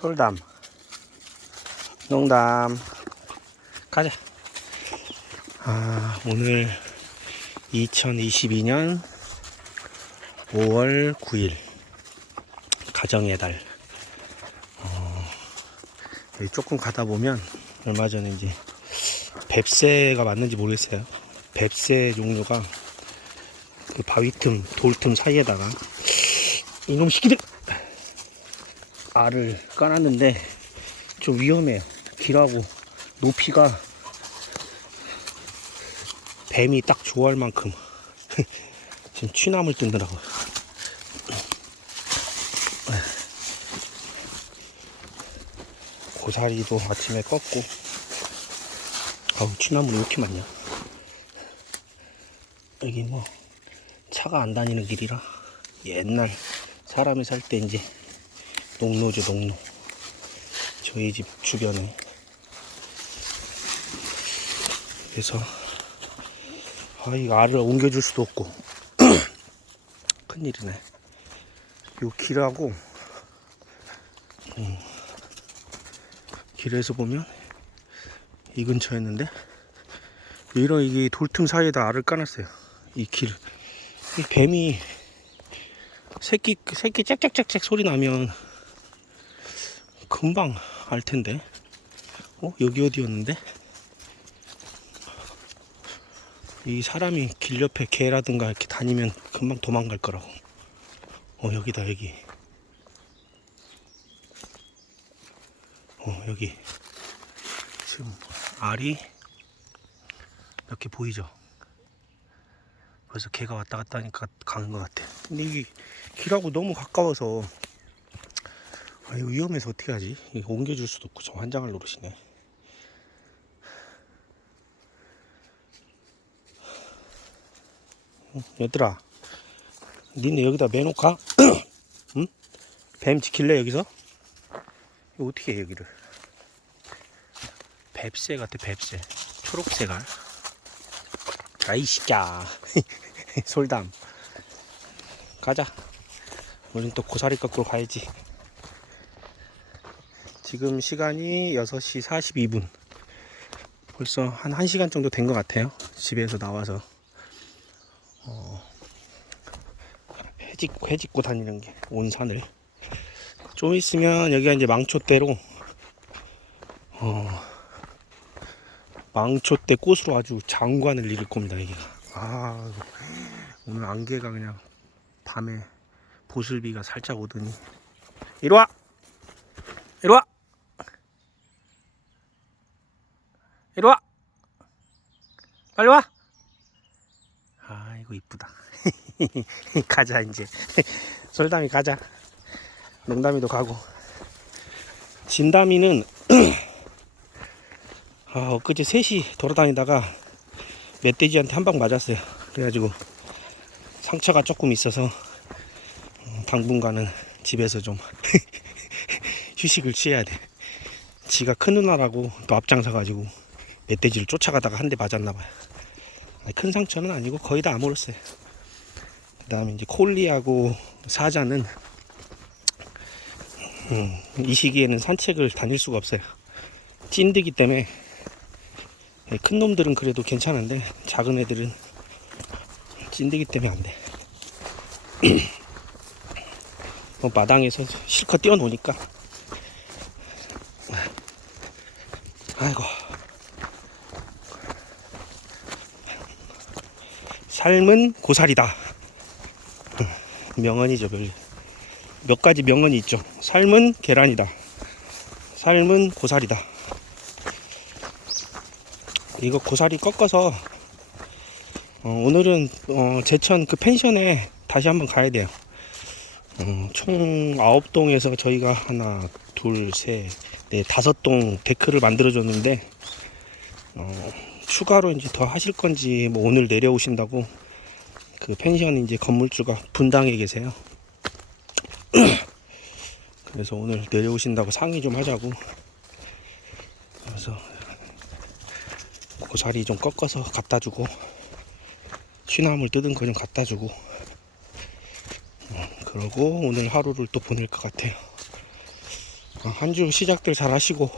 솔담. 농담. 가자. 아 오늘 2022년 5월 9일 가정의 달. 어, 조금 가다 보면 얼마 전에 이제 뱁새가 맞는지 모르겠어요. 뱁새 종류가 그 바위 틈, 돌 틈 사이에다가 이놈 시키들 알을 까놨는데 좀 위험해요. 길하고 높이가 뱀이 딱 좋아할 만큼 지금 취나물 뜯느라고. 고사리도 아침에 꺾고 아우 취나물이 왜 이렇게 많냐 여기 뭐 차가 안 다니는 길이라 옛날 사람이 살 때 이제 농로죠 농로 저희 집 주변에. 그래서 아 이거 알을 옮겨줄 수도 없고. 큰일이네. 요 길하고 음, 길에서 보면 이 근처였는데 이런 이게 돌틈 사이에다 알을 까놨어요. 이 길. 이 뱀이 새끼 새끼 짹짹짹짹 소리 나면 금방 알 텐데. 어 여기 어디였는데? 이 사람이 길 옆에 개라든가 이렇게 다니면 금방 도망갈 거라고. 어 여기다 여기. 어 여기 지금 알이 몇 개 보이죠? 그래서 개가 왔다 갔다 하니까 가는 것 같아. 근데 이게 길하고 너무 가까워서 아, 이거 위험해서 어떻게 하지? 옮겨줄 수도 없고 저 환장할 노릇이네. 응, 얘들아, 니네 여기다 매놓까? 응? 뱀 지킬래 여기서? 이거 어떻게 해 여기를? 뱁새 같아 뱁새. 초록색알. 아이 씨야 솔담 가자 우린 또 고사리 거꾸로 가야지 지금 시간이 6시 42분. 벌써 한 1시간 정도 된 것 같아요. 집에서 나와서. 어, 해짓고 해짓고 다니는 게 온 산을. 좀 있으면 여기가 이제 망초대로 어, 망초 때 꽃으로 아주 장관을 이룰 겁니다 여기가. 아 오늘 안개가 그냥 밤에 보슬비가 살짝 오더니. 이리 와! 이리 와 이리 와. 빨리 와. 아이고 이쁘다. 가자 이제. 솔담이 가자. 농담이도 가고. 진담이는 아, 엊그제 3시 돌아다니다가 멧돼지한테 한 방 맞았어요. 그래가지고 상처가 조금 있어서 음, 당분간은 집에서 좀 휴식을 취해야 돼. 지가 큰 누나라고 또 앞장서가지고 멧돼지를 쫓아가다가 한 대 맞았나 봐요. 아니, 큰 상처는 아니고 거의 다 아물었어요. 그 다음에 이제 콜리하고 사자는 음, 이 시기에는 산책을 다닐 수가 없어요. 찐드기 때문에 네, 큰 놈들은 그래도 괜찮은데 작은 애들은 찐드기 때문에 안 돼. 뭐 마당에서 실컷 뛰어노니까. 아이고. 삶은 고사리다. 명언이죠, 별. 몇 가지 명언이 있죠. 삶은 계란이다. 삶은 고사리다. 이거 고사리 꺾어서 어, 오늘은 어, 제천 그 펜션에 다시 한번 가야 돼요. 어, 총 9동에서 저희가 하나, 둘, 셋, 넷, 다섯 동 데크를 만들어 줬는데 어, 추가로 이제 더 하실 건지 뭐 오늘 내려오신다고 그 펜션 이제 건물주가 분당에 계세요. 그래서 오늘 내려오신다고 상의 좀 하자고. 그래서 고사리 좀 꺾어서 갖다 주고 취나물 뜯은 거 좀 갖다 주고 어, 그러고 오늘 하루를 또 보낼 것 같아요. 한 주 시작들 잘 하시고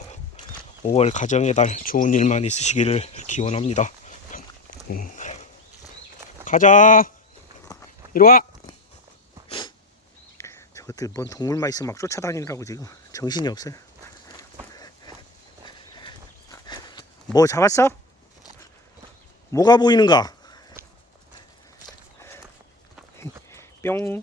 5월 가정의 달 좋은 일만 있으시기를 기원합니다. 음. 가자. 이리 와. 저것들 뭔 동물만 있으면 막 쫓아다니느라고 지금 정신이 없어요. 뭐 잡았어? 뭐가 보이는가? 뿅.